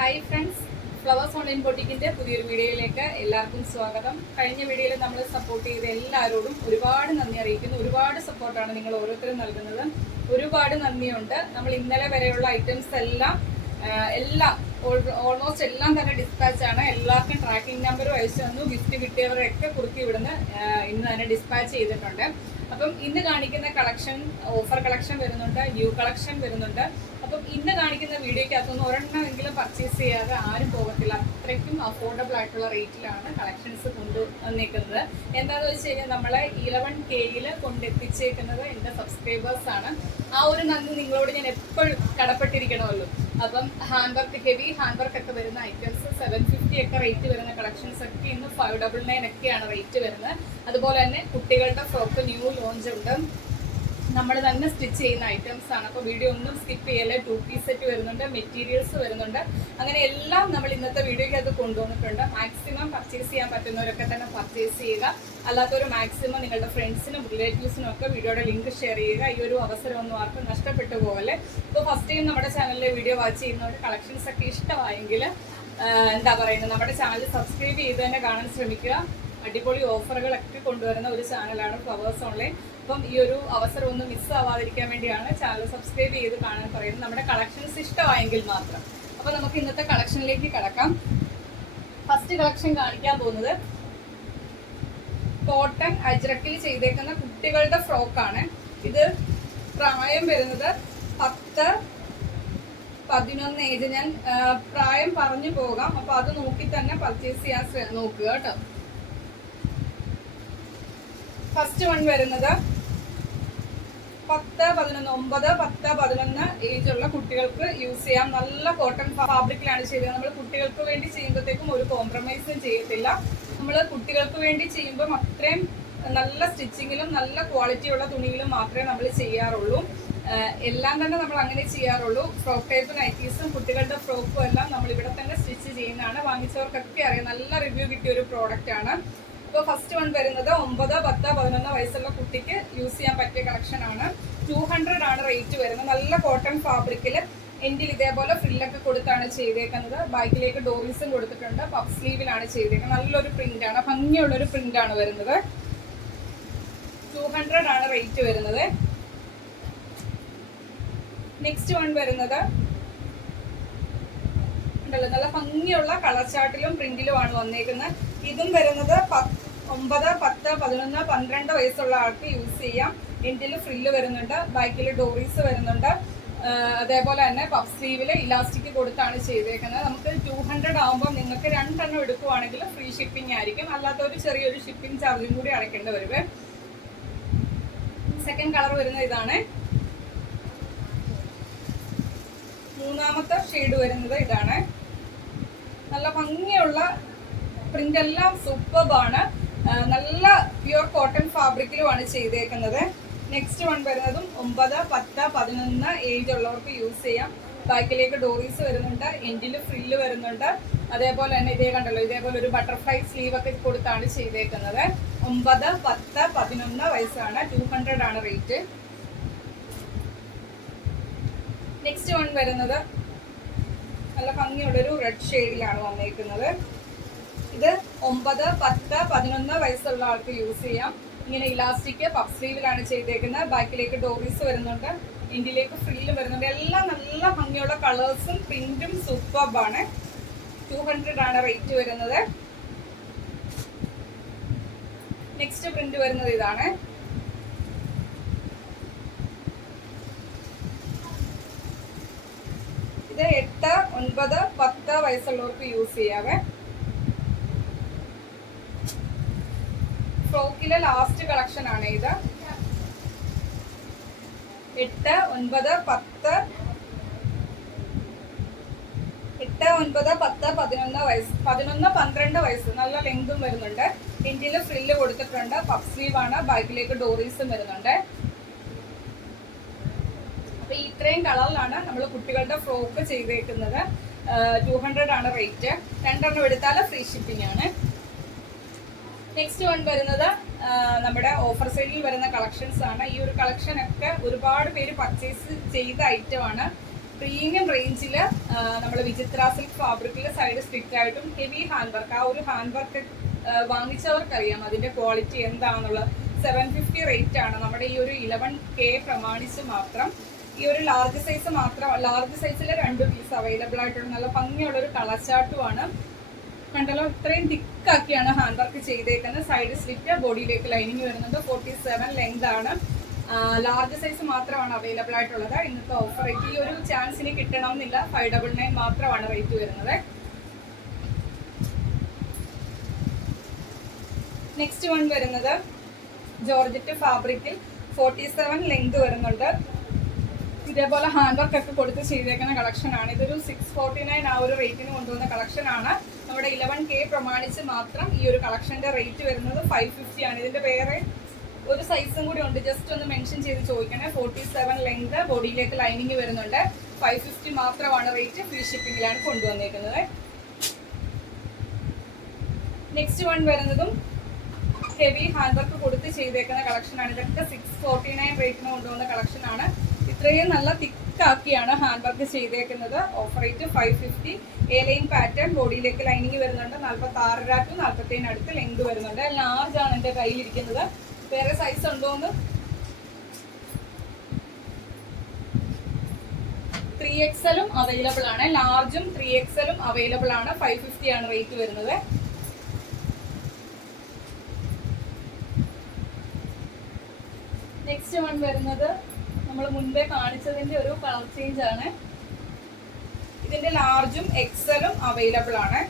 Hi friends, flowers online ബൊട്ടിക്കിന്റെ പുതിയൊരു വീഡിയോയിലേക്ക് എല്ലാവർക്കും സ്വാഗതം. കഴിഞ്ഞ വീഡിയോയിൽ നമ്മൾ സപ്പോർട്ട് ചെയ്ത എല്ലാവരോടും ഒരുപാട് നന്ദി അറിയിക്കുന്നു. ഒരുപാട് സപ്പോർട്ടാണ് നിങ്ങൾ ഓരോരുത്തരും നൽകുന്നത്. ഒരുപാട് നന്ദിയുണ്ട്. നമ്മൾ ഇന്നലെ വരെയുള്ള ഐറ്റംസ് എല്ലാം ഓൾമോസ്റ്റ് എല്ലാം തന്നെ ഡിസ്പാച്ച് ആണ്. എല്ലാവർക്കും ട്രാക്കിംഗ് നമ്പറും അയച്ചു തന്നു. ഗിഫ്റ്റ് കിട്ടിയവരൊക്കെ കുറുക്കി ഇവിടുന്ന് ഇന്ന് തന്നെ ഡിസ്പാച്ച് ചെയ്തിട്ടുണ്ട്. അപ്പം ഇന്ന് കാണിക്കുന്ന കളക്ഷൻ ഓഫർ കളക്ഷൻ വരുന്നുണ്ട്, ന്യൂ കളക്ഷൻ വരുന്നുണ്ട്. അപ്പം ഇന്ന് കാണിക്കുന്ന വീഡിയോക്കകത്തൊന്നും ഒരെണ്ണമെങ്കിലും പർച്ചേസ് ചെയ്യാതെ ആരും പോകത്തില്ല. അത്രയ്ക്കും അഫോർഡബിൾ ആയിട്ടുള്ള റേറ്റിലാണ് കളക്ഷൻസ് കൊണ്ടുവന്നേക്കുന്നത്. എന്താണെന്ന് വെച്ച് കഴിഞ്ഞാൽ നമ്മളെ 11K കൊണ്ടെത്തിച്ചേക്കുന്നത് എൻ്റെ സബ്സ്ക്രൈബേഴ്സ് ആണ്. ആ ഒരു നന്ദി നിങ്ങളോട് ഞാൻ എപ്പോഴും കടപ്പെട്ടിരിക്കണമല്ലോ. അപ്പം hand work, heavy hand work ഒക്കെ വരുന്ന ഐറ്റംസ് 750 ഒക്കെ റേറ്റ് വരുന്ന കളക്ഷൻസ് ഒക്കെ ഇന്ന് 599 ഒക്കെയാണ് റേറ്റ് വരുന്നത്. അതുപോലെ തന്നെ കുട്ടികളുടെ ഫ്രോക്ക് ന്യൂ ലോഞ്ച് ഉണ്ട്. നമ്മൾ തന്നെ സ്റ്റിച്ച് ചെയ്യുന്ന ഐറ്റംസ് ആണ്. അപ്പോൾ വീഡിയോ ഒന്നും സ്കിപ്പ് ചെയ്യല്ലേ. 2 പീസ് സെറ്റ് വരുന്നുണ്ട്, മെറ്റീരിയൽസ് വരുന്നുണ്ട്. അങ്ങനെ എല്ലാം നമ്മൾ ഇന്നത്തെ വീഡിയോയ്ക്ക് അത് കൊണ്ടുവന്നിട്ടുണ്ട്. മാക്സിമം പർച്ചേസ് ചെയ്യാൻ പറ്റുന്നവരൊക്കെ തന്നെ പർച്ചേസ് ചെയ്യുക. അല്ലാത്തൊരു മാക്സിമം നിങ്ങളുടെ ഫ്രണ്ട്സിനും റിലേറ്റീവ്സിനും ഒക്കെ വീഡിയോയുടെ ലിങ്ക് ഷെയർ ചെയ്യുക. ഈ ഒരു അവസരമൊന്നും ആർക്കും നഷ്ടപ്പെട്ടു പോകല്ലേ. ഇപ്പോൾ ഫസ്റ്റ് ടൈം നമ്മുടെ ചാനലിലെ വീഡിയോ വാച്ച് ചെയ്യുന്നവർ കളക്ഷൻസ് ഒക്കെ ഇഷ്ടമായെങ്കിൽ എന്താ പറയുന്നത്, നമ്മുടെ ചാനൽ സബ്സ്ക്രൈബ് ചെയ്ത് തന്നെ കാണാൻ ശ്രമിക്കുക. അടിപൊളി ഓഫറുകളൊക്കെ കൊണ്ടുവരുന്ന ഒരു ചാനലാണ് ഫ്ലവേഴ്സ് ഓൺലൈൻ. അപ്പം ഈ ഒരു അവസരം ഒന്നും മിസ് ആവാതിരിക്കാൻ വേണ്ടിയാണ് ചാനൽ സബ്സ്ക്രൈബ് ചെയ്ത് കാണാൻ പറയുന്നത്. നമ്മുടെ കളക്ഷൻസ് ഇഷ്ടമായെങ്കിൽ മാത്രം. അപ്പം നമുക്ക് ഇന്നത്തെ കളക്ഷനിലേക്ക് കടക്കാം. ഫസ്റ്റ് കളക്ഷൻ കാണിക്കാൻ പോകുന്നത് കോട്ടൺ അജ്രക്കിൽ ചെയ്തേക്കുന്ന കുട്ടികളുടെ ഫ്രോക്കാണ്. ഇത് പ്രായം വരുന്നത് 10-11 ഏജ്. ഞാൻ പ്രായം പറഞ്ഞു പോകാം, അപ്പൊ അത് നോക്കി തന്നെ പർച്ചേസ് ചെയ്യാൻ നോക്കുക കേട്ടോ. ഫസ്റ്റ് വൺ വരുന്നത് 9-11 ഏജ് ഉള്ള കുട്ടികൾക്ക് യൂസ് ചെയ്യാം. നല്ല കോട്ടൺ ഫാബ്രിക്കിലാണ് ചെയ്തത്. നമ്മൾ കുട്ടികൾക്ക് വേണ്ടി ചെയ്യുമ്പോഴത്തേക്കും ഒരു കോംപ്രമൈസും ചെയ്യത്തില്ല. നമ്മൾ കുട്ടികൾക്ക് വേണ്ടി ചെയ്യുമ്പോൾ അത്രയും നല്ല സ്റ്റിച്ചിങ്ങിലും നല്ല ക്വാളിറ്റിയുള്ള തുണിയിലും മാത്രമേ നമ്മൾ ചെയ്യാറുള്ളൂ. എല്ലാം തന്നെ നമ്മൾ അങ്ങനെ ചെയ്യാറുള്ളൂ. ഫ്രോക്ക് ടൈപ്പ് നൈറ്റീസും കുട്ടികളുടെ ഫ്രോക്കും എല്ലാം നമ്മൾ ഇവിടെ തന്നെ സ്റ്റിച്ച് ചെയ്യുന്നതാണ്. വാങ്ങിച്ചവർക്കൊക്കെ അറിയാം, നല്ല റിവ്യൂ കിട്ടിയ ഒരു പ്രോഡക്റ്റ് ആണ്. ഇപ്പോൾ ഫസ്റ്റ് വൺ വരുന്നത് 9, 10, 11 വയസ്സുള്ള കുട്ടിക്ക് യൂസ് ചെയ്യാൻ പറ്റിയ കളക്ഷൻ ആണ്. 200 ആണ് റേറ്റ് വരുന്നത്. നല്ല കോട്ടൺ ഫാബ്രിക്കിൽ എൻഡിൽ ഇതേപോലെ ഫ്രില്ലൊക്കെ കൊടുത്താണ് ചെയ്തേക്കുന്നത്. ബാക്കിലേക്ക് ഡോറീസും കൊടുത്തിട്ടുണ്ട്. പഫ് സ്ലീവിലാണ് ചെയ്തേക്കുന്നത്. നല്ലൊരു പ്രിന്റ് ആണ്, ഭംഗിയുള്ളൊരു പ്രിന്റ് ആണ് വരുന്നത്. 200 ആണ് റേറ്റ് വരുന്നത്. നെക്സ്റ്റ് വൺ വരുന്നത് ഉണ്ടല്ലോ, നല്ല ഭംഗിയുള്ള കളർ ചാർട്ടിലും പ്രിന്റിലുമാണ് വന്നേക്കുന്നത്. ഇതും വരുന്നത് 9, 10, 11, 12 വയസ്സുള്ള ആൾക്ക് യൂസ് ചെയ്യാം. എൻഡിൽ ഫ്രില്ല് വരുന്നുണ്ട്, ബാക്കിൽ ഡോറീസ് വരുന്നുണ്ട്. അതേപോലെ തന്നെ പഫ് സ്ലീവിൽ ഇലാസ്റ്റിക് കൊടുത്താണ് ചെയ്തേക്കുന്നത്. നമുക്ക് 200 ആകുമ്പോൾ നിങ്ങൾക്ക് 2 എണ്ണം എടുക്കുവാണെങ്കിൽ ഫ്രീ ഷിപ്പിംഗ് ആയിരിക്കും. അല്ലാത്തൊരു ചെറിയൊരു ഷിപ്പിംഗ് ചാർജും കൂടി അടയ്ക്കേണ്ടി വരുവേ. സെക്കൻഡ് കളർ വരുന്നത് ഇതാണ്. മൂന്നാമത്തെ ഷെയ്ഡ് വരുന്നത് ഇതാണ്. നല്ല ഭംഗിയുള്ള പ്രിന്റ്, എല്ലാം സൂപ്പർബാണ്. നല്ല പ്യുവർ കോട്ടൺ ഫാബ്രിക്കിലുമാണ് ചെയ്തേക്കുന്നത്. നെക്സ്റ്റ് വൺ വരുന്നതും 9, 10, 11 ഏജ് ഉള്ളവർക്ക് യൂസ് ചെയ്യാം. ബാക്കിലേക്ക് ഡോറീസ് വരുന്നുണ്ട്, എൻഡിൽ ഫ്രില്ല് വരുന്നുണ്ട്. അതേപോലെ തന്നെ ഇതേ കണ്ടല്ലോ, ഇതേപോലെ ഒരു ബട്ടർഫ്ലൈ സ്ലീവ് ഒക്കെ കൊടുത്താണ് ചെയ്തേക്കുന്നത്. 9, 10, 11 വയസ്സാണ്. 200 ആണ് റേറ്റ്. നെക്സ്റ്റ് വൺ വരുന്നത് നല്ല ഭംഗിയുള്ളൊരു റെഡ് ഷെയ്ഡിലാണ് വന്നേക്കുന്നത്. ഇത് 9, 10, 11 വയസ്സുള്ള ആൾക്ക് യൂസ് ചെയ്യാം. ഇങ്ങനെ ഇലാസ്റ്റിക് പഫ് സ്ലീവിലാണ് ചെയ്തേക്കുന്നത്. ബാക്കിലേക്ക് ഡോറീസ് വരുന്നുണ്ട്, എൻഡിലേക്ക് ഫ്രില്ല് വരുന്നുണ്ട്. എല്ലാം നല്ല ഭംഗിയുള്ള കളേഴ്സും പ്രിന്റും സൂപ്പർബാണ്. 200 ആണ് റേറ്റ് വരുന്നത്. നെക്സ്റ്റ് പ്രിന്റ് വരുന്നത് ഇതാണ്. ഇത് 8, 9, 10 വയസ്സുള്ളവർക്ക് യൂസ് ചെയ്യാവേ. ഫ്രോക്കിലെ ലാസ്റ്റ് കളക്ഷൻ ആണ് ഇത്. 8, 9, 10, 11 വയസ്സ്. 11, 12 വയസ്സ്. നല്ല ലെങ്തും വരുന്നുണ്ട്. എൻഡിൽ ഫ്രില്ല് കൊടുത്തിട്ടുണ്ട്. പഫ് സ്ലീവ് ആണ്, ബാക്കിലേക്ക് ഡോറീസും വരുന്നുണ്ട്. അപ്പൊ ഇത്രയും കളറിലാണ് നമ്മൾ കുട്ടികളുടെ ഫ്രോക്ക് ചെയ്തേക്കുന്നത്. 200 ആണ് റേറ്റ്. 2 എണ്ണം എടുത്താൽ ഫ്രീ ഷിപ്പിംഗ് ആണ്. നെക്സ്റ്റ് വൺ വരുന്നത് നമ്മുടെ ഓഫർ സെയിലിൽ വരുന്ന കളക്ഷൻസ് ആണ്. ഈ ഒരു കളക്ഷൻ ഒക്കെ ഒരുപാട് പേര് പർച്ചേസ് ചെയ്ത ഐറ്റം ആണ്. പ്രീമിയം റേഞ്ചിൽ നമ്മൾ വിചിത്ര സിൽക്ക് ഫാബ്രിക്കിൽ സൈഡ് സ്ട്രിക്റ്റ് ആയിട്ടും ഹെവി ഹാൻഡ് വർക്ക്, ആ ഒരു ഹാൻഡ് വർക്ക് വാങ്ങിച്ചവർക്കറിയാം അതിന്റെ ക്വാളിറ്റി എന്താണെന്നുള്ളത്. 750 റേറ്റ് ആണ് നമ്മുടെ ഈ ഒരു 11K പ്രമാണിച്ച് മാത്രം. ഈ ഒരു ലാർജ് സൈസ് മാത്രം, ലാർജ് സൈസിൽ 2 പീസ് അവൈലബിൾ ആയിട്ടുള്ള നല്ല ഭംഗിയുള്ള ഒരു കളർ ചാർട്ടുമാണ്. കണ്ടല്ലോ, ഇത്രയും തിക്കാക്കിയാണ് ഹാൻഡ് വർക്ക് ചെയ്തേക്കുന്നത്. സൈഡ് സ്ലിറ്റ്, ബോഡിയിലേക്ക് ലൈനിങ് വരുന്നത്. 47 ലെങ്ത് ആണ്. ലാർജ് സൈസ് മാത്രമാണ് അവൈലബിൾ ആയിട്ടുള്ളത്. ഇന്നത്തെ ഓഫർ റേറ്റ് ഈ ഒരു ചാൻസിന് കിട്ടണമെന്നില്ല. 599 മാത്രമാണ് റേറ്റ് വരുന്നത്. നെക്സ്റ്റ് വൺ വരുന്നത് ജോർജറ്റ് ഫാബ്രിക്കിൽ 47 ലെങ്ത് വരുന്നുണ്ട്. ഇതേപോലെ ഹാൻഡ് വർക്ക് ഒക്കെ കൊടുത്ത് ചെയ്തേക്കുന്ന കളക്ഷൻ ആണ്. ഇതൊരു 649 ആ ഒരു റേറ്റിന് കൊണ്ടുവന്ന കളക്ഷൻ ആണ്. നമ്മുടെ 11K പ്രമാണിച്ച് മാത്രം ഈ ഒരു കളക്ഷന്റെ റേറ്റ് വരുന്നത് 550 ആണ്. ഇതിന്റെ വേറെ ഒരു സൈസും കൂടി ഉണ്ട്, ജസ്റ്റ് ഒന്ന് മെൻഷൻ ചെയ്ത് ചോദിക്കണേ. 47 ലെങ്ത്, ബോഡിയിലേക്ക് ലൈനിങ് വരുന്നുണ്ട്. 550 മാത്രമാണ് റേറ്റ്. ഫ്രീ ഷിപ്പിംഗിലാണ് കൊണ്ടുവന്നേക്കുന്നത്. നെക്സ്റ്റ് വൺ വരുന്നതും ഹെവി ഹാൻഡ് വർക്ക് കൊടുത്ത് ചെയ്തേക്കുന്ന കളക്ഷൻ ആണ്. ഇതൊക്കെ 649 റേറ്റിന് കൊണ്ടുവന്ന കളക്ഷൻ ആണ്. ഇത്രയും നല്ല തിക്കാക്കിയാണ് ഹാൻഡ് വർക്ക് ചെയ്തേക്കുന്നത്. Offer rate 550. A line pattern, ബോഡിയിലേക്ക് ലൈനിങ് വരുന്നുണ്ട്. 46 ടു 47 അടുത്ത് ലെങ്ത് വരുന്നുണ്ട്. ലാർജ് ആണ് എൻ്റെ കയ്യിലിരിക്കുന്നത്. വേറെ സൈസ് ഉണ്ടോന്ന് 3XL അവൈലബിൾ ആണ്. ലാർജും 3XL അവൈലബിൾ ആണ്. 550 ആണ് റേറ്റ് വരുന്നത്. നെക്സ്റ്റ് വൺ വരുന്നത് നമ്മൾ മുൻപേ കാണിച്ചതിന്റെ ഒരു കളർ ചേഞ്ച് ആണ്. ഇതിന്റെ ലാർജും എക്സലും അവൈലബിൾ ആണ്.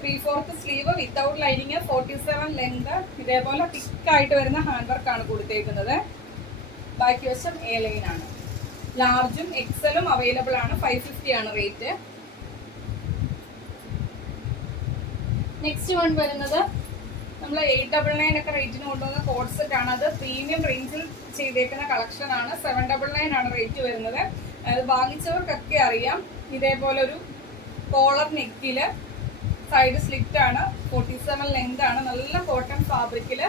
3/4 സ്ലീവ് വിത്തൗട്ട് ലൈനിങ്, 47 ലെങ്ത്. ഇതേപോലെ തിക്കായിട്ട് വരുന്ന ഹാൻഡ് വർക്ക് ആണ് കൊടുത്തേക്കുന്നത്. ബാക്കി വശം എ ലൈൻ ആണ്. ലാർജും എക്സലും അവൈലബിൾ ആണ്. 550 ആണ് റേറ്റ്. നെക്സ്റ്റ് വൺ വരുന്നത് നമ്മൾ 899 ഒക്കെ റേറ്റിന് കൊണ്ടുവന്ന കോഡ് സെറ്റ് ആണ്. അത് പ്രീമിയം റേഞ്ചിൽ ചെയ്തേക്കുന്ന കളക്ഷൻ ആണ്. 799 ആണ് റേറ്റ് വരുന്നത്. അത് വാങ്ങിച്ചവർക്കൊക്കെ അറിയാം. ഇതേപോലെ ഒരു കോളർ നെക്കില് സൈഡ് സ്ലിറ്റ് ആണ്. 47 ലെങ്ത് ആണ്. നല്ല കോട്ടൺ ഫാബ്രിക്കില്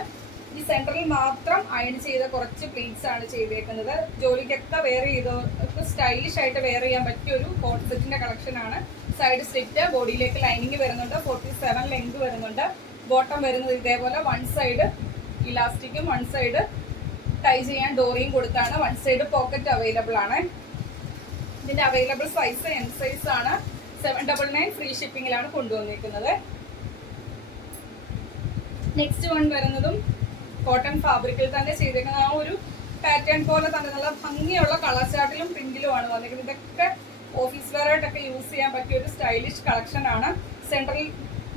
ഈ സെന്ററിൽ മാത്രം അയൺ ചെയ്ത കുറച്ച് പ്ലീറ്റ്സ് ആണ് ചെയ്തേക്കുന്നത്. ജോലിക്കൊക്കെ വെയർ ചെയ്തവർക്ക് സ്റ്റൈലിഷ് ആയിട്ട് വെയർ ചെയ്യാൻ പറ്റിയ ഒരു കോട്ട് സെറ്റിന്റെ കളക്ഷൻ ആണ്. സൈഡ് സ്ലിറ്റ്, ബോഡിയിലേക്ക് ലൈനിങ് വരുന്നുണ്ട്. 47 ലെങ്ത് വരുന്നുണ്ട്. ബോട്ടം വരുന്നത് ഇതേപോലെ വൺ സൈഡ് ഇലാസ്റ്റിക്കും വൺ സൈഡ് ടൈ ചെയ്യാൻ ഡോറിയും കൊടുത്താണ്. വൺ സൈഡ് പോക്കറ്റ് അവൈലബിൾ ആണ്. ഇതിന്റെ അവൈലബിൾ സൈസ് M സൈസ് ആണ്. 799 ഫ്രീ ഷിപ്പിംഗിലാണ് കൊണ്ടുവന്നിരിക്കുന്നത്. നെക്സ്റ്റ് വൺ വരുന്നതും കോട്ടൺ ഫാബ്രിക്കിൽ തന്നെ ചെയ്തേക്കുന്ന ആ ഒരു പാറ്റേൺ പോലെ തന്നെ നല്ല ഭംഗിയുള്ള കളർ ചാർട്ടിലും പ്രിന്റിലുമാണ് വന്നിരിക്കുന്നത്. ഇതൊക്കെ ഓഫീസ് വെയർ ആയിട്ടൊക്കെ യൂസ് ചെയ്യാൻ പറ്റിയ ഒരു സ്റ്റൈലിഷ് കളക്ഷൻ ആണ്. സെൻട്രൽ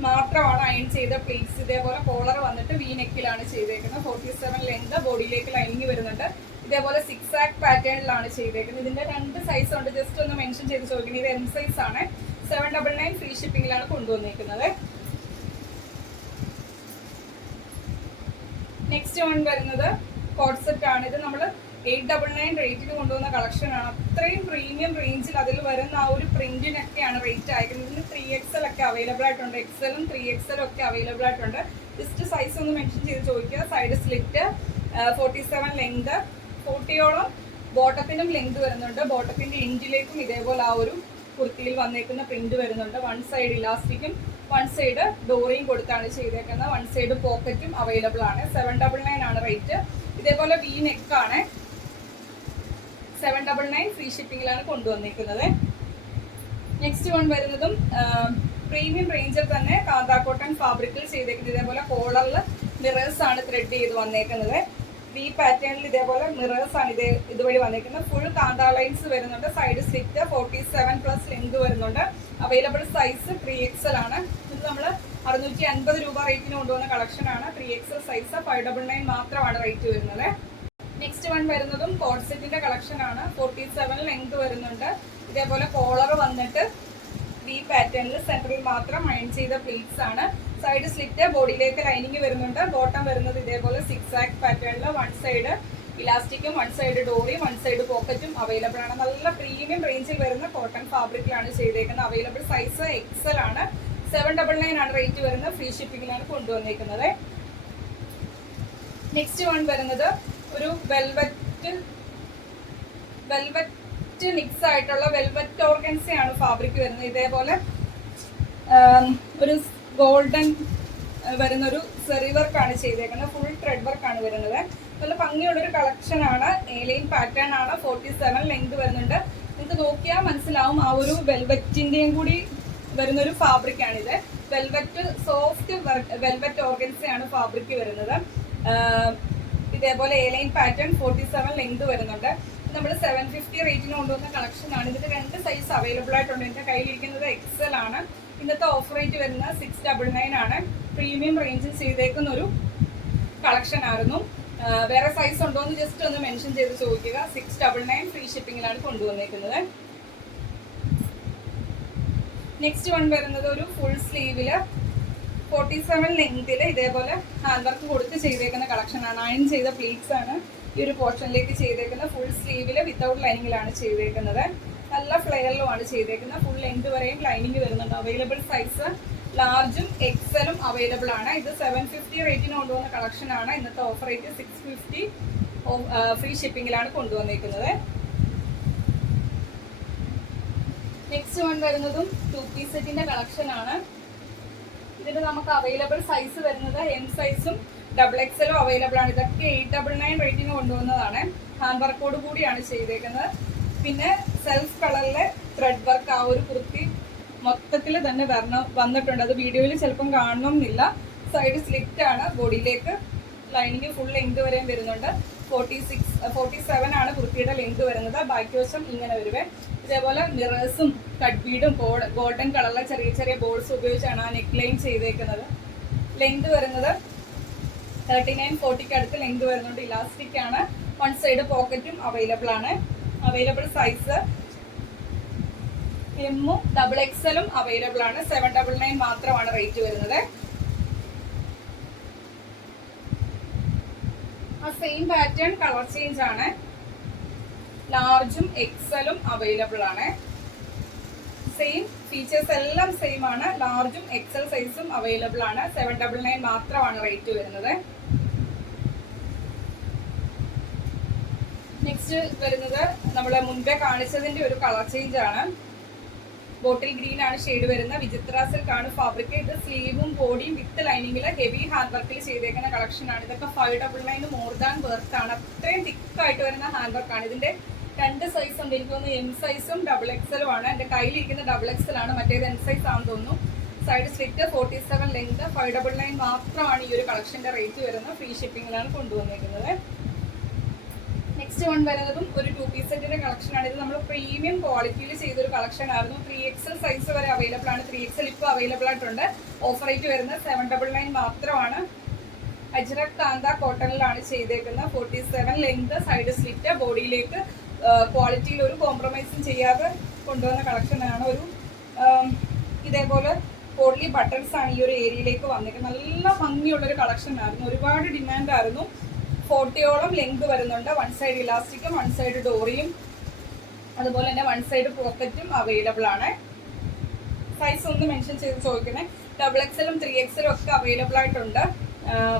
മാത്രമാണ് അയൺ ചെയ്ത പ്ലീറ്റ്സ്. ഇതേപോലെ കോളർ വന്നിട്ട് വി നെക്കിലാണ് ചെയ്തേക്കുന്നത്. 47 ലെങ്ത്, ബോഡിയിലേക്ക് ലൈനിങ് വരുന്നുണ്ട്. ഇതേപോലെ 6 പാറ്റേണിലാണ് ചെയ്തേക്കുന്നത്. ഇതിന്റെ 2 സൈസ് ഉണ്ട്, ജസ്റ്റ് ഒന്ന് മെൻഷൻ ചെയ്ത് ചോദിക്കുന്നത്. ഇത് M സൈസ് ആണ്. 799 ഫ്രീ ഷിപ്പിംഗിലാണ് കൊണ്ടുവന്നിരിക്കുന്നത്. നെക്സ്റ്റ് വൺ വരുന്നത് കോഡ് സെറ്റ് ആണ്. ഇത് നമ്മൾ 899 റേറ്റിന് കൊണ്ടുവന്ന കളക്ഷൻ ആണ്. അത്രയും പ്രീമിയം റേഞ്ചിൽ അതിൽ വരുന്ന ആ ഒരു പ്രിന്റിനൊക്കെയാണ് റേറ്റ് അയക്കുന്നത്. ഇതിന് 3XL ഒക്കെ അവൈലബിൾ ആയിട്ടുണ്ട്. എക്സലും 3XL ഒക്കെ അവൈലബിൾ ആയിട്ടുണ്ട്. ജസ്റ്റ് സൈസ് ഒന്ന് മെൻഷൻ ചെയ്ത് ചോദിക്കുക. സൈഡ് സ്ലിറ്റ്, 47 ലെങ്ത്, 40ഓളം ബോട്ടത്തിനും ലെങ്ത് വരുന്നുണ്ട്. ബോട്ടത്തിന്റെ എൻഡിലേക്കും ഇതേപോലെ ആ ഒരു കുർത്തിയിൽ വന്നേക്കുന്ന പ്രിന്റ് വരുന്നുണ്ട്. വൺ സൈഡ് ഇലാസ്റ്റിക്കും വൺ സൈഡ് ഡോറിയും കൊടുത്താണ് ചെയ്തേക്കുന്നത്. വൺ സൈഡ് പോക്കറ്റും അവൈലബിൾ ആണ്. 799 ആണ് റേറ്റ്. ഇതേപോലെ വി നെക്കാണ്. 799 ഫ്രീ ഷിപ്പിംഗിലാണ് കൊണ്ടുവന്നിരിക്കുന്നത്. നെക്സ്റ്റ് വൺ വരുന്നതും പ്രീമിയം റേഞ്ചിൽ തന്നെ കാന്താ കോട്ടൺ ഫാബ്രിക്കിൽ ചെയ്തേക്കുന്നത്. ഇതേപോലെ കോളറിൽ മിറേഴ്സ് ആണ് ത്രെഡ് ചെയ്ത് വന്നേക്കുന്നത്. വി പാറ്റേണിൽ ഇതേപോലെ മിറേഴ്സ് ആണ് ഇതുവഴി വന്നേക്കുന്നത്. ഫുൾ കാന്താ ലൈൻസ് വരുന്നുണ്ട്. സൈഡ് സ്ലിറ്റ്, 47+ ലെങ്ത് വരുന്നുണ്ട്. അവൈലബിൾ സൈസ് 3XL ആണ്. ഇത് നമ്മൾ 650 രൂപ റേറ്റിന് കൊണ്ടുവന്ന കളക്ഷൻ ആണ്. 3XL സൈസ് 599 മാത്രമാണ് റേറ്റ് വരുന്നത്. നെക്സ്റ്റ് വൺ വരുന്നതും കോഡ് സെറ്റിന്റെ കളക്ഷൻ ആണ്. 47 ലെങ്ത് വരുന്നുണ്ട്. ഇതേപോലെ കോളർ വന്നിട്ട് വി പാറ്റേണിൽ സെന്ററിൽ മാത്രം അയൺ ചെയ്ത പ്ലീറ്റ്സ് ആണ്. സൈഡ് സ്ലിറ്റ്, ബോഡിയിലേക്ക് ലൈനിങ് വരുന്നുണ്ട്. ബോട്ടം വരുന്നത് ഇതേപോലെ 6 പാറ്റേണിൽ വൺ സൈഡ് ഇലാസ്റ്റിക്കും വൺ സൈഡ് ഡോറിയും വൺ സൈഡ് പോക്കറ്റും അവൈലബിൾ ആണ്. നല്ല പ്രീമിയം റേഞ്ചിൽ വരുന്ന കോട്ടൺ ഫാബ്രിക്കിലാണ് ചെയ്തേക്കുന്നത്. അവൈലബിൾ സൈസ് XL ആണ്. 799 ആണ് റേറ്റ് വരുന്നത്. ഫ്രീ ഷിപ്പിംഗിലാണ് കൊണ്ടുവന്നിരിക്കുന്നത്. നെക്സ്റ്റ് വൺ വരുന്നത് ഒരു വെൽവെറ്റ് വെൽവെറ്റ് മിക്സ് ആയിട്ടുള്ള വെൽവെറ്റ് ഓർഗൻസയാണ് ഫാബ്രിക് വരുന്നത്. ഇതേപോലെ ഒരു ഗോൾഡൻ വരുന്നൊരു സെറി വർക്കാണ് ചെയ്തേക്കുന്നത്. ഫുൾ ത്രെഡ് വർക്കാണ് വരുന്നത്. നല്ല ഭംഗിയുള്ളൊരു കളക്ഷനാണ്. എലൈൻ പാറ്റേൺ ആണ്. 47 ലെങ്ത് വരുന്നുണ്ട്. നിങ്ങൾക്ക് നോക്കിയാൽ മനസ്സിലാവും ആ ഒരു വെൽവെറ്റിന്റെയും കൂടി വരുന്നൊരു ഫാബ്രിക്കാണിത്. വെൽവെറ്റ് സോഫ്റ്റ് വെൽവെറ്റ് ഓർഗൻസയാണ് ഫാബ്രിക് വരുന്നത്. ഇതേപോലെ എലൈൻ പാറ്റേൺ 47 ലെങ്ത് വരുന്നുണ്ട്. നമ്മൾ 750 റേറ്റിന് കൊണ്ടുവന്ന കളക്ഷനാണ്. ഇതിന്റെ 2 സൈസ് അവൈലബിൾ ആയിട്ടുണ്ട്. എന്റെ കയ്യിലിരിക്കുന്നത് XL ആണ്. ഇന്നത്തെ ഓഫർ റേറ്റ് വരുന്നത് 699 ആണ്. പ്രീമിയം റേഞ്ചിൽ ചെയ്തേക്കുന്ന ഒരു കളക്ഷൻ ആയിരുന്നു. വേറെ സൈസ് ഉണ്ടോ എന്ന് ജസ്റ്റ് ഒന്ന് മെൻഷൻ ചെയ്ത് ചോദിക്കുക. 699 ഫ്രീ ഷിപ്പിംഗിലാണ് കൊണ്ടുവന്നേക്കുന്നത്. നെക്സ്റ്റ് വൺ വരുന്നത് ഒരു ഫുൾ സ്ലീവില് 47 ലെങ്തില് ഇതേപോലെ ഹാൻഡ് വർക്ക് കൊടുത്ത് ചെയ്തേക്കുന്ന കളക്ഷനാണ്. അയൺ ചെയ്ത പ്ലീറ്റ്സ് ആണ് ഈ ഒരു പോർഷനിലേക്ക് ചെയ്തേക്കുന്നത്. ഫുൾ സ്ലീവില് വിത്തൗട്ട് ലൈനിങ്ങിലാണ് ചെയ്തേക്കുന്നത്. നല്ല ഫ്ലെയറിലുമാണ് ചെയ്തേക്കുന്നത്. ഫുൾ ലെങ്ത് വരെയും ലൈനിങ് വരുന്നുണ്ട്. അവൈലബിൾ സൈസ് ലാർജും XLും അവൈലബിൾ ആണ്. ഇത് 750 റേറ്റിന് കൊണ്ടുവന്ന കളക്ഷനാണ്. ഇന്നത്തെ ഓഫർ റേറ്റ് 650 ഫ്രീ ഷിപ്പിംഗിലാണ് കൊണ്ടുവന്നേക്കുന്നത്. നെക്സ്റ്റ് വൺ വരുന്നതും 2 പീസ് സെറ്റിന്റെ കളക്ഷൻ ആണ്. ഇതിന് നമുക്ക് അവൈലബിൾ സൈസ് വരുന്നത് M സൈസും XXLും അവൈലബിൾ ആണ്. ഇതൊക്കെ 899 റേറ്റിന് കൊണ്ടുവന്നതാണ്. ഹാൻഡ് വർക്കോട് കൂടിയാണ് ചെയ്തേക്കുന്നത്. പിന്നെ സെൽഫ് കളറിലെ ത്രെഡ് വർക്ക് ആ ഒരു കുർത്തി മൊത്തത്തിൽ തന്നെ വന്നിട്ടുണ്ട്. അത് വീഡിയോയിൽ ചിലപ്പം കാണണമെന്നില്ല. സൈഡ് സ്ലിറ്റ് ആണ്. ബോഡിയിലേക്ക് ലൈനിങ് ഫുൾ ലെങ്ത് വരെയും വരുന്നുണ്ട്. 47 ആണ് കുർത്തിയുടെ ലെങ്ത് വരുന്നത്. ബാക്കി വശം ഇങ്ങനെ വരുവേ. ഇതേപോലെ മിറേഴ്സും കട്ട് ബീഡും ഗോൾഡൻ കളറിലെ ചെറിയ ചെറിയ ബോൾസ് ഉപയോഗിച്ചാണ് ആ നെക്ക് ലൈൻ ചെയ്തേക്കുന്നത്. ലെങ്ത് വരുന്നത് 39-40 അടുത്ത് ലെങ്ത് വരുന്നുണ്ട്. ഇലാസ്റ്റിക് ആണ്. വൺ സൈഡ് പോക്കറ്റും അവൈലബിൾ ആണ്. അവൈലബിൾ സൈസ് എമ്മും XXLും അവൈലബിൾ ആണ്. 799 മാത്രമാണ് റേറ്റ് വരുന്നത്. ആ സെയിം പാറ്റേൺ കളർ ചേഞ്ച് ആണ്. ലാർജും XLും അവൈലബിൾ ആണ്. സെയിം ഫീച്ചേഴ്സ് എല്ലാം സെയിം ആണ്. ലാർജും XL സൈസും അവൈലബിൾ ആണ്. 799 മാത്രമാണ് റേറ്റ് വരുന്നത്. നെക്സ്റ്റ് വരുന്നത് നമ്മൾ മുൻപേ കാണിച്ചതിന്റെ ഒരു കളർ ചേഞ്ച് ആണ്. ബോട്ടിൽ ഗ്രീൻ ആണ് ഷെയ്ഡ് വരുന്നത്. വിചിത്ര സിൽക്ക് ആണ് ഫാബ്രിക്. ഇത് സ്ലീവും ബോഡിയും വിത്ത് ലൈനിങ്ങിൽ ഹെവി ഹാൻഡ് വർക്കിൽ ചെയ്തേക്കുന്ന കളക്ഷൻ ആണ്. ഇതൊക്കെ 599 മോർ ദാൻ വർത്ത് ആണ്. അത്രയും തിക്കായിട്ട് വരുന്ന ഹാൻഡ് വർക്ക് ആണ്. ഇതിന്റെ 2 സൈസ് ഉണ്ട്. എനിക്ക് തോന്നുന്നു M സൈസും XXLും ആണ്. എന്റെ കയ്യിലിരിക്കുന്ന XXL ആണ്. മറ്റേത് M സൈസ് ആണെന്ന് തോന്നുന്നു. സൈഡ് സ്ലിറ്റ് 47 ലെങ്ത് 599 മാത്രമാണ് ഈ ഒരു കളക്ഷന്റെ റേറ്റ് വരുന്നത്. ഫ്രീ ഷിപ്പിംഗിലാണ് കൊണ്ടുവന്നിരിക്കുന്നത്. നെക്സ്റ്റ് വൺ വരുന്നതും ഒരു 2 പീസ് സെറ്റിന്റെ കളക്ഷൻ ആണ്. ഇത് നമ്മൾ പ്രീമിയം ക്വാളിറ്റിയിൽ ചെയ്തൊരു കളക്ഷൻ ആയിരുന്നു. 3XL സൈസ് വരെ അവൈലബിൾ ആണ്. 3XL ഇപ്പോൾ അവൈലബിൾ ആയിട്ടുണ്ട്. ഓഫർ റേറ്റ് വരുന്നത് 799 മാത്രമാണ്. അജ്രക് കാന്ത കോട്ടണിലാണ് ചെയ്തേക്കുന്നത്. 47 ലെങ്ത് സൈഡ് സ്ലിറ്റ് ബോഡിയിലേക്ക് ക്വാളിറ്റിയിൽ ഒരു കോംപ്രമൈസും ചെയ്യാതെ കൊണ്ടുവന്ന കളക്ഷനാണ്. ഒരു ഇതേപോലെ പോഡ്ലി ബട്ടൺസ് ആണ് ഈ ഒരു ഏരിയയിലേക്ക് വന്നിരിക്കുന്നത്. നല്ല ഭംഗിയുള്ളൊരു കളക്ഷൻ ആയിരുന്നു. ഒരുപാട് ഡിമാൻഡ് ആയിരുന്നു. 40ഓളം ലെങ്ത് വരുന്നുണ്ട്. വൺ സൈഡ് ഇലാസ്റ്റിക്കും വൺ സൈഡ് ഡോറിയും അതുപോലെ തന്നെ വൺ സൈഡ് പോക്കറ്റും അവൈലബിൾ ആണ്. സൈസ് ഒന്ന് മെൻഷൻ ചെയ്ത് ചോദിക്കണേ. XXLും 3XLും ഒക്കെ അവൈലബിൾ ആയിട്ടുണ്ട്.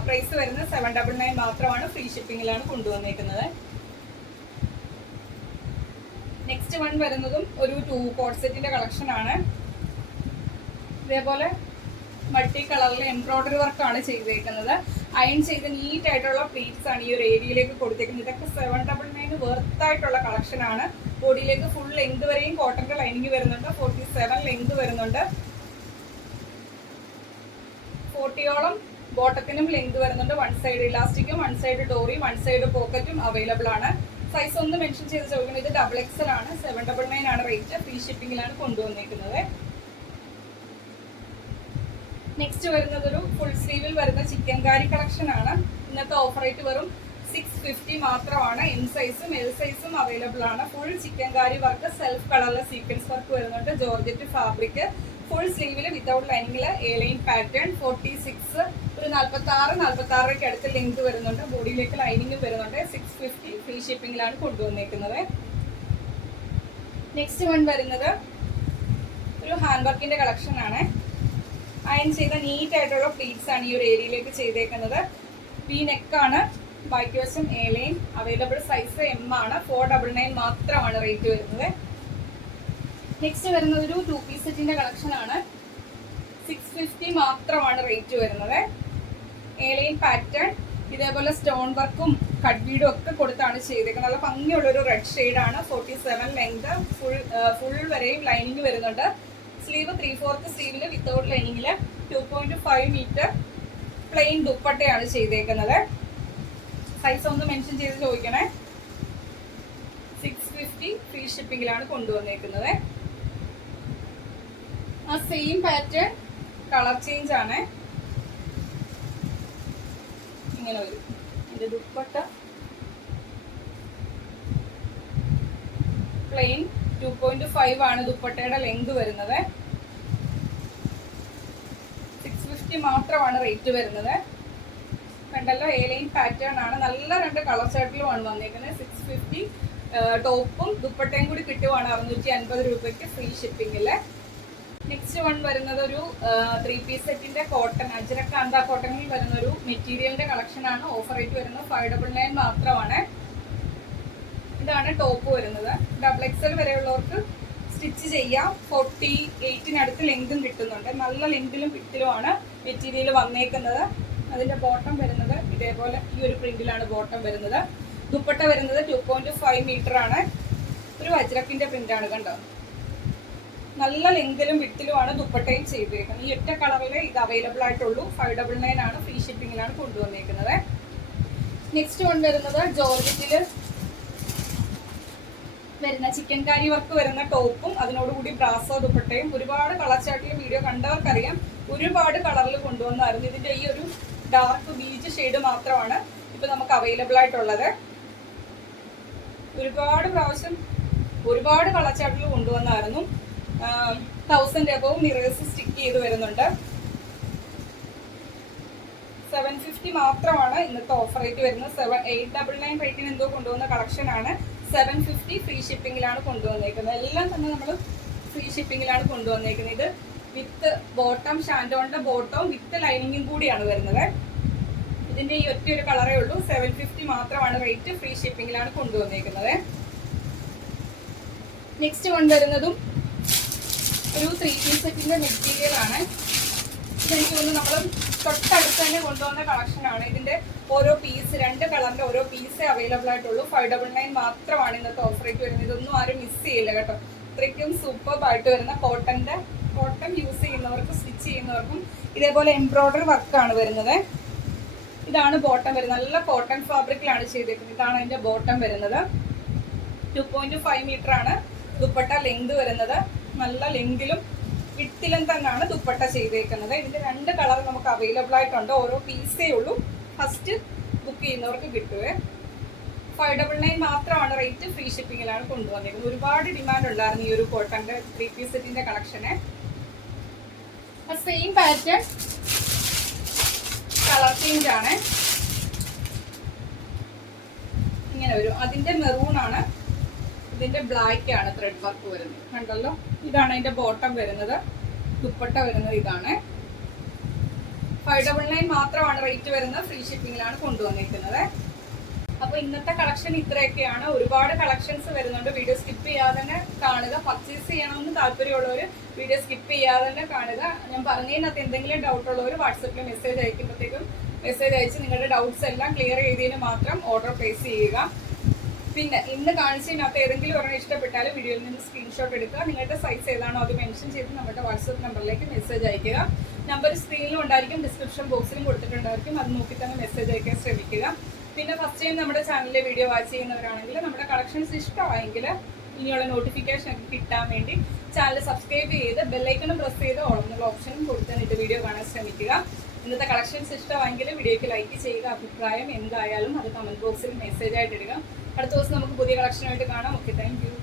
പ്രൈസ് വരുന്നത് 799 മാത്രമാണ്. ഫ്രീ ഷിപ്പിംഗിലാണ് കൊണ്ടുവന്നിരിക്കുന്നത്. നെക്സ്റ്റ് വൺ വരുന്നതും ഒരു 2 കോട്ട് സെറ്റിന്റെ കളക്ഷൻ ആണ്. ഇതേപോലെ മൾട്ടി കളറിൽ എംബ്രോയിഡറി വർക്കാണ് ചെയ്തേക്കുന്നത്. അയൺ ചെയ്ത് നീറ്റ് ആയിട്ടുള്ള പ്ലീറ്റ്സ് ആണ് ഈ ഒരു ഏരിയയിലേക്ക് കൊടുത്തേക്കുന്നത്. ഇതൊക്കെ 799 വർത്ത് ആയിട്ടുള്ള കളക്ഷൻ ആണ്. ബോഡിയിലേക്ക് ഫുൾ ലെങ്ത് വരെയും കോട്ടന്റെ ലൈനിങ് വരുന്നുണ്ട്. 47 ലെങ്ത് വരുന്നുണ്ട്. 40ഓളം ബോട്ടത്തിനും ലെങ്ത് വരുന്നുണ്ട്. വൺ സൈഡ് ഇലാസ്റ്റിക്കും വൺ സൈഡ് ഡോറിയും വൺ സൈഡ് പോക്കറ്റും അവൈലബിൾ ആണ്. സൈസ് ഒന്ന് മെൻഷൻ ചെയ്ത് ചോദിക്കുന്നത്. ഇത് XXL ആണ്. 799 ആണ് റേറ്റ്. ഫ്രീ ഷിപ്പിംഗിലാണ് കൊണ്ടുവന്നിരിക്കുന്നത്. നെക്സ്റ്റ് വരുന്നത് ഒരു ഫുൾ സ്ലീവിൽ വരുന്ന ചിക്കൻ കാരി കളക്ഷൻ ആണ്. ഇന്നത്തെ ഓഫർ റേറ്റ് വെറും 650 മാത്രമാണ്. M സൈസും L സൈസും അവൈലബിൾ ആണ്. Full chikankari work self കളറിലെ സീക്വൻസ് വർക്ക് വരുന്നുണ്ട്. Georgette fabric. ഫുൾ സ്ലീവിൽ വിത്തൗട്ട് ലൈനിങ്ങിൽ എലൈൻ പാറ്റേൺ 46 ഒരു 46 അടുത്ത് ലെങ്ത് വരുന്നുണ്ട്. ബോഡിയിലേക്ക് ലൈനിങ്ങും വരുന്നുണ്ട്. 650 ഫ്രീ ഷിപ്പിംഗിലാണ് കൊണ്ടുവന്നേക്കുന്നത്. നെക്സ്റ്റ് വൺ വരുന്നത് ഒരു ഹാൻഡ് വർക്കിന്റെ കളക്ഷൻ ആണ്. അയൺ ചെയ്ത നീറ്റ് ആയിട്ടുള്ള പ്ലീറ്റ്സ് ആണ് ഈ ഒരു ഏരിയയിലേക്ക് ചെയ്തേക്കുന്നത്. വി നെക്കാണ്. ബാക്കി വശം A line. Available size M ആണ്. 499 മാത്രമാണ് റേറ്റ് വരുന്നത്. നെക്സ്റ്റ് വരുന്നത് ഒരു 2 പീസ് സെറ്റിന്റെ കളക്ഷൻ ആണ്. 650 മാത്രമാണ് റേറ്റ് വരുന്നത്. എ ലൈൻ പാറ്റേൺ, ഇതേപോലെ സ്റ്റോൺ വർക്കും കട്ട് ബീഡും ഒക്കെ കൊടുത്താണ് ചെയ്തേക്കുന്നത്. നല്ല ഭംഗിയുള്ളൊരു റെഡ് ഷെയ്ഡാണ്. 47 ലെങ്ത്, ഫുൾ വരെയും ലൈനിങ് വരുന്നുണ്ട്. സ്ലീവ് 3/4 സ്ലീവില് വിത്തൗട്ട് ലൈനിങ്ങില് 2.5 മീറ്റർ പ്ലെയിൻ ദുപ്പട്ടയാണ് ചെയ്തേക്കുന്നത്. സൈസ് ഒന്ന് മെൻഷൻ ചെയ്ത് ചോദിക്കണേ. 650 ഫ്രീ ഷിപ്പിംഗിലാണ് കൊണ്ടുവന്നേക്കുന്നത്. ആ സെയിം പാറ്റേൺ കളർ ചേഞ്ച് ആണ്. ഇങ്ങനെ വരും ഇതിന്റെ ദുപ്പട്ട. പ്ലെയിൻ 2.5 ആണ് ദുപ്പട്ടയുടെ ലെങ്ത് വരുന്നത്. 650 മാത്രമാണ് റേറ്റ് വരുന്നത്. കണ്ടല്ലോ, എ ലൈൻ പാറ്റേൺ ആണ്. നല്ല 2 കളർ ചാർട്ടിലുമാണ് വന്നേക്കുന്നത്. 650 ടോപ്പും ദുപ്പട്ടയും കൂടി കിട്ടുവാണ് 650 രൂപയ്ക്ക് ഫ്രീ ഷിപ്പിംഗില്. നെക്സ്റ്റ് വൺ വരുന്നത് ഒരു 3 പീസ് സെറ്റിന്റെ കോട്ടൺ, അജ്രക്കാന്ത കോട്ടണിൽ വരുന്ന ഒരു മെറ്റീരിയലിന്റെ കളക്ഷൻ ആണ്. ഓഫർ റേറ്റ് വരുന്നത് 599 മാത്രമാണ്. ഇതാണ് ടോപ്പ് വരുന്നത്. ഡബിൾ എക്സൽ വരെയുള്ളവർക്ക് സ്റ്റിച്ച് ചെയ്യാം. 48-നടുത്ത് ലെങ്തും കിട്ടുന്നുണ്ട്. നല്ല ലെങ്തിലും വിട്ടിലുമാണ് മെറ്റീരിയൽ വന്നേക്കുന്നത്. അതിന്റെ ബോട്ടം വരുന്നത് ഇതേപോലെ ഈ ഒരു പ്രിന്റിലാണ് ബോട്ടം വരുന്നത്. ദുപ്പട്ട വരുന്നത് 2.5 മീറ്റർ ആണ്. ഒരു അജ്രക്കിന്റെ പ്രിന്റ് ആണ്. കണ്ടോ, നല്ല ലെങ്തിലും വിട്ടിലുമാണ് ദുപ്പട്ടയും ചെയ്തേക്കുന്നത്. ഈ ഒറ്റ കളറിൽ ഇത് അവൈലബിൾ ആയിട്ടുള്ളൂ. 599 ആണ്. ഫ്രീ ഷിപ്പിംഗിലാണ് കൊണ്ടുവന്നേക്കുന്നത്. നെക്സ്റ്റ് വൺ വരുന്നത് ജോർജറ്റില് വരുന്ന ചിക്കൻ കാരി വർക്ക് വരുന്ന ടോപ്പും അതിനോടുകൂടി ബ്രാസോ ദുപ്പട്ടയും. ഒരുപാട് കളർ ചാർട്ടിൽ വീഡിയോ കണ്ടവർക്കറിയാം, ഒരുപാട് കളറിൽ കൊണ്ടുവന്നായിരുന്നു. ഇതിന്റെ ഈ ഒരു ഡാർക്ക് ബീച്ച് ഷെയ്ഡ് മാത്രമാണ് ഇപ്പൊ നമുക്ക് അവൈലബിൾ ആയിട്ടുള്ളത്. ഒരുപാട് പ്രാവശ്യം ഒരുപാട് കളർ ചാർട്ടിൽ കൊണ്ടുവന്നായിരുന്നു. 1000 above മിറേഴ്സ് സ്റ്റിക്ക് ചെയ്ത് വരുന്നുണ്ട്. 750 മാത്രമാണ് ഇന്നത്തെ ഓഫർ റേറ്റ് വരുന്നത്. 899 റേറ്റിന് എന്തോ കൊണ്ടുവന്ന കളക്ഷൻ ആണ്. 750 ഫ്രീ ഷിപ്പിംഗിലാണ് കൊണ്ടുവന്നേക്കുന്നത്. എല്ലാം തന്നെ നമ്മൾ ഫ്രീ ഷിപ്പിംഗിലാണ് കൊണ്ടുവന്നേക്കുന്നത്. ഇത് വിത്ത് ബോട്ടം, ഷാൻഡോണിന്റെ ബോട്ടവും വിത്ത് ലൈനിങ്ങും കൂടിയാണ് വരുന്നത്. ഇതിന്റെ ഈ ഒറ്റ ഒരു കളറേ ഉള്ളൂ. 750 മാത്രമാണ് റേറ്റ്. ഫ്രീ ഷിപ്പിംഗിലാണ് കൊണ്ടുവന്നേക്കുന്നത്. നെക്സ്റ്റ് കൊണ്ടുവരുന്നതും ഒരു 3 പീസ് സെറ്റിന്റെ മെറ്റീരിയൽ ആണ്. ഇതെനിക്ക് തോന്നുന്നു നമ്മൾ തൊട്ടടുത്ത് തന്നെ കൊണ്ടുവന്ന കളക്ഷൻ ആണ്. ഇതിന്റെ ഓരോ പീസ്, 2 കളറിന്റെ ഓരോ പീസേ അവൈലബിൾ ആയിട്ടുള്ളൂ. 599 മാത്രമാണ് ഇന്നത്തെ ഓഫർ റേറ്റ് വരുന്നത്. ഇതൊന്നും ആരും മിസ് ചെയ്യില്ല കേട്ടോ. ഇത്രയ്ക്കും സൂപ്പർബായിട്ട് വരുന്ന കോട്ടൺ യൂസ് ചെയ്യുന്നവർക്കും സ്റ്റിച്ച് ചെയ്യുന്നവർക്കും ഇതേപോലെ എംബ്രോയിഡറി വർക്കാണ് വരുന്നത്. ഇതാണ് ബോട്ടം വരുന്നത്. നല്ല കോട്ടൺ ഫാബ്രിക്കിലാണ് ചെയ്തേക്കുന്നത്. ഇതാണ് അതിന്റെ ബോട്ടം വരുന്നത്. 2.5 മീറ്റർ ആണ് ദുപ്പട്ട ലെങ്ത് വരുന്നത്. നല്ല ലെങ്തിലും വിട്ടിലും തന്നെയാണ് ദുപ്പട്ട ചെയ്തേക്കുന്നത്. ഇതിന്റെ 2 കളർ നമുക്ക് അവൈലബിൾ ആയിട്ടുണ്ട്. ഓരോ പീസേ ഉള്ളൂ. ഫസ്റ്റ് ബുക്ക് ചെയ്യുന്നവർക്ക് കിട്ടുവേ. 599 മാത്രമാണ് റേറ്റ്. ഫ്രീ ഷിപ്പിംഗിലാണ് കൊണ്ടുവന്നേക്കുന്നത്. ഒരുപാട് ഡിമാൻഡ് ഉണ്ടായിരുന്നു ഈ ഒരു കോട്ടന്റെ 3 പീസ് സെറ്റിന്റെ കളക്ഷന്. സെയിം പാറ്റേൺ കളർ ചേഞ്ച് ആണ്. ഇങ്ങനെ വരും. അതിന്റെ മെറൂൺ ആണ്, ഇതിന്റെ ബ്ലാക്ക് ആണ് ത്രെഡ് വർക്ക് വരുന്നത്. കണ്ടല്ലോ, ഇതാണ് അതിന്റെ ബോട്ടം വരുന്നത്. ദുപ്പട്ട വരുന്നത് ഇതാണ്. 599 മാത്രമാണ് റേറ്റ് വരുന്നത്. ഫ്രീ ഷിപ്പിംഗിലാണ് കൊണ്ടുവന്നിരിക്കുന്നത്. അപ്പൊ ഇന്നത്തെ കളക്ഷൻ ഇത്രയൊക്കെയാണ്. ഒരുപാട് കളക്ഷൻസ് വരുന്നുണ്ട്. വീഡിയോ സ്കിപ്പ് ചെയ്യാതെ തന്നെ കാണുക. പർച്ചേസ് ചെയ്യണമെന്ന് താല്പര്യമുള്ളവർ വീഡിയോ സ്കിപ്പ് ചെയ്യാതെ തന്നെ കാണുക. ഞാൻ പറഞ്ഞതിനകത്ത് എന്തെങ്കിലും ഡൗട്ട് ഉള്ളവർ വാട്സപ്പിൽ മെസ്സേജ് അയക്കുമ്പോഴത്തേക്കും മെസ്സേജ് അയച്ച് നിങ്ങളുടെ ഡൗട്ട്സ് എല്ലാം ക്ലിയർ ചെയ്തതിന് മാത്രം ഓർഡർ പ്ലേസ് ചെയ്യുക. പിന്നെ ഇന്ന് കാണിച്ചതിനകത്ത് ഏതെങ്കിലും ഒരെണ്ണം ഇഷ്ടപ്പെട്ടാൽ വീഡിയോയിൽ നിന്ന് സ്ക്രീൻഷോട്ട് എടുക്കുക. നിങ്ങളുടെ സൈസ് ഏതാണോ അത് മെൻഷൻ ചെയ്ത് നമ്മുടെ വാട്സപ്പ് നമ്പറിലേക്ക് മെസ്സേജ് അയക്കുക. നമ്പർ സ്ക്രീനിലും ഉണ്ടായിരിക്കും, ഡിസ്ക്രിപ്ഷൻ ബോക്സിലും കൊടുത്തിട്ടുണ്ടായിരിക്കും. അത് നോക്കി തന്നെ മെസ്സേജ് അയക്കാൻ ശ്രമിക്കുക. പിന്നെ ഫസ്റ്റ് ടൈം നമ്മുടെ ചാനലിലെ വീഡിയോ വാച്ച് ചെയ്യുന്നവരാണെങ്കിൽ നമ്മുടെ കളക്ഷൻസ് ഇഷ്ടമായെങ്കിൽ ഇനിയുള്ള നോട്ടിഫിക്കേഷൻ ഒക്കെ കിട്ടാൻ വേണ്ടി ചാനൽ സബ്സ്ക്രൈബ് ചെയ്ത് ബെല്ലൈക്കണും പ്രസ് ചെയ്ത് ഓളെന്നുള്ള ഓപ്ഷനും കൊടുത്തിട്ട് വീഡിയോ കാണാൻ ശ്രമിക്കുക. ഇന്നത്തെ കളക്ഷൻസ് ഇഷ്ടമായെങ്കിൽ വീഡിയോയ്ക്ക് ലൈക്ക് ചെയ്യുക. അഭിപ്രായം എന്തായാലും അത് കമന്റ് ബോക്സിൽ മെസ്സേജ് ആയിട്ട് ഇടുക. അടുത്ത ദിവസം നമുക്ക് പുതിയ കളക്ഷനായിട്ട് കാണാം. Okay, thank you.